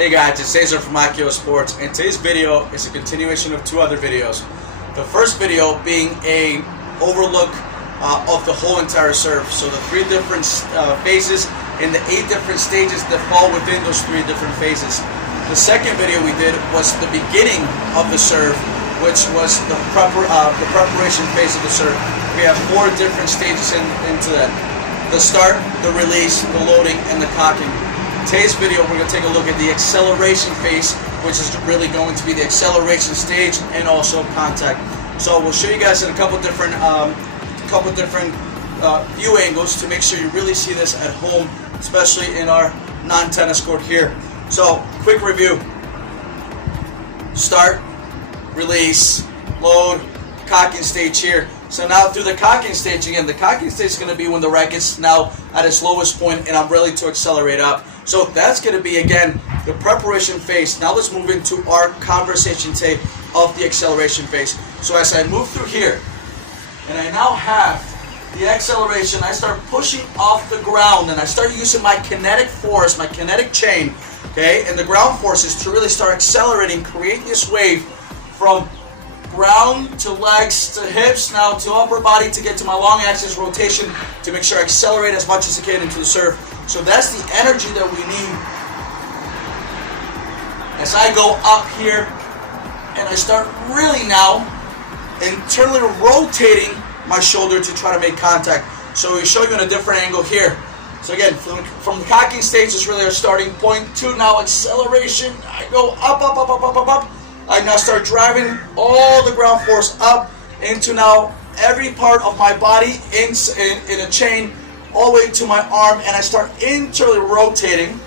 Hey guys, it's Cesar from Akio Sports, and today's video is a continuation of two other videos. The first video being a overlook of the whole entire serve, so the three different phases and the 8 different stages that fall within those 3 different phases. The second video we did was the beginning of the serve, which was the preparation phase of the serve. We have 4 different stages into that: the start, the release, the loading, and the cocking. Today's video, we're going to take a look at the acceleration phase, which is really going to be the acceleration stage and also contact. So we'll show you guys in a couple different view angles to make sure you really see this at home, especially in our non-tennis court here. So, quick review: start, release, load, cocking stage here. So now through the cocking stage, again, the cocking stage is going to be when the racket's now at its lowest point and I'm ready to accelerate up. So that's going to be, again, the preparation phase. Now let's move into our conversation tape of the acceleration phase. So as I move through here, and I now have the acceleration, I start pushing off the ground and I start using my kinetic force, my kinetic chain, okay, and the ground forces to really start accelerating, create this wave from ground to legs to hips, now to upper body to get to my long axis rotation to make sure I accelerate as much as I can into the serve. So that's the energy that we need as I go up here and I start really now internally rotating my shoulder to try to make contact. So we show you in a different angle here. So again, from the cocking stage is really our starting point to now acceleration. I go up, up, up, up, up, up, up. I now start driving all the ground force up into now every part of my body in a chain all the way to my arm, and I start internally rotating.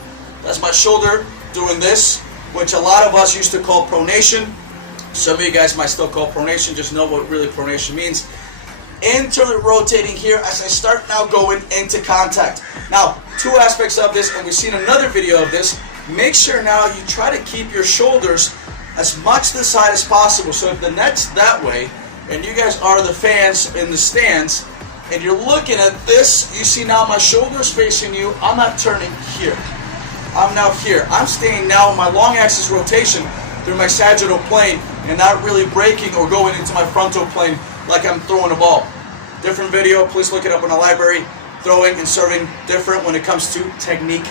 That's my shoulder doing this, which a lot of us used to call pronation. Some of you guys might still call pronation, just know what really pronation means. Internally rotating here as I start now going into contact. Now, 2 aspects of this, and we've seen another video of this. Make sure now you try to keep your shoulders as much to the side as possible. So if the net's that way, and you guys are the fans in the stands, and you're looking at this, you see now my shoulders facing you, I'm not turning here. I'm now here. I'm staying now in my long axis rotation through my sagittal plane and not really breaking or going into my frontal plane like I'm throwing a ball. Different video, please look it up in the library. Throwing and serving different when it comes to technique.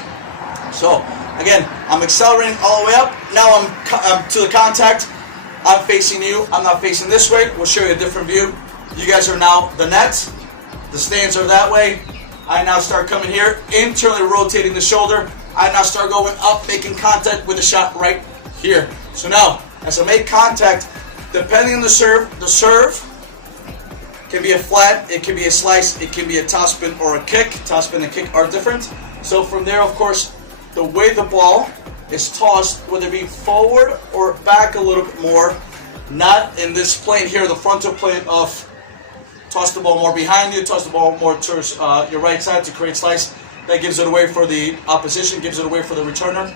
So, again, I'm accelerating all the way up. Now I'm to the contact. I'm facing you. I'm not facing this way. We'll show you a different view. You guys are now the net. The stands are that way. I now start coming here, internally rotating the shoulder. I now start going up, making contact with the shot right here. So now, as I make contact, depending on the serve can be a flat, it can be a slice, it can be a topspin or a kick. Topspin and kick are different. So from there, of course, the way the ball is tossed, whether it be forward or back a little bit more, not in this plane here, the frontal plane of toss the ball more behind you, toss the ball more towards your right side to create slice. That gives it away for the opposition, gives it away for the returner.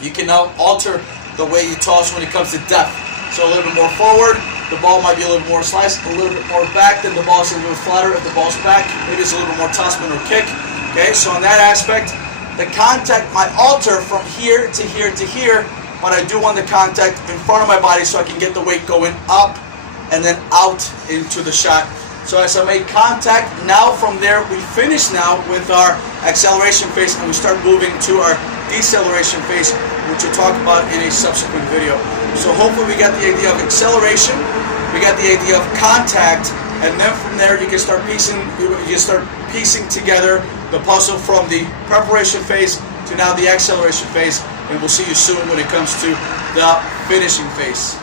You can now alter the way you toss when it comes to depth. So a little bit more forward, the ball might be a little more sliced, a little bit more back, then the ball's a little flatter. If the ball's back, maybe it's a little bit more topspin or kick. Okay, so in that aspect, the contact might alter from here to here to here, but I do want the contact in front of my body so I can get the weight going up and then out into the shot. So as I make contact, now from there we finish now with our acceleration phase and we start moving to our deceleration phase, which we'll talk about in a subsequent video. So hopefully we got the idea of acceleration, we got the idea of contact, and then from there you can start piecing together the puzzle from the preparation phase to now the acceleration phase, and we'll see you soon when it comes to the finishing phase.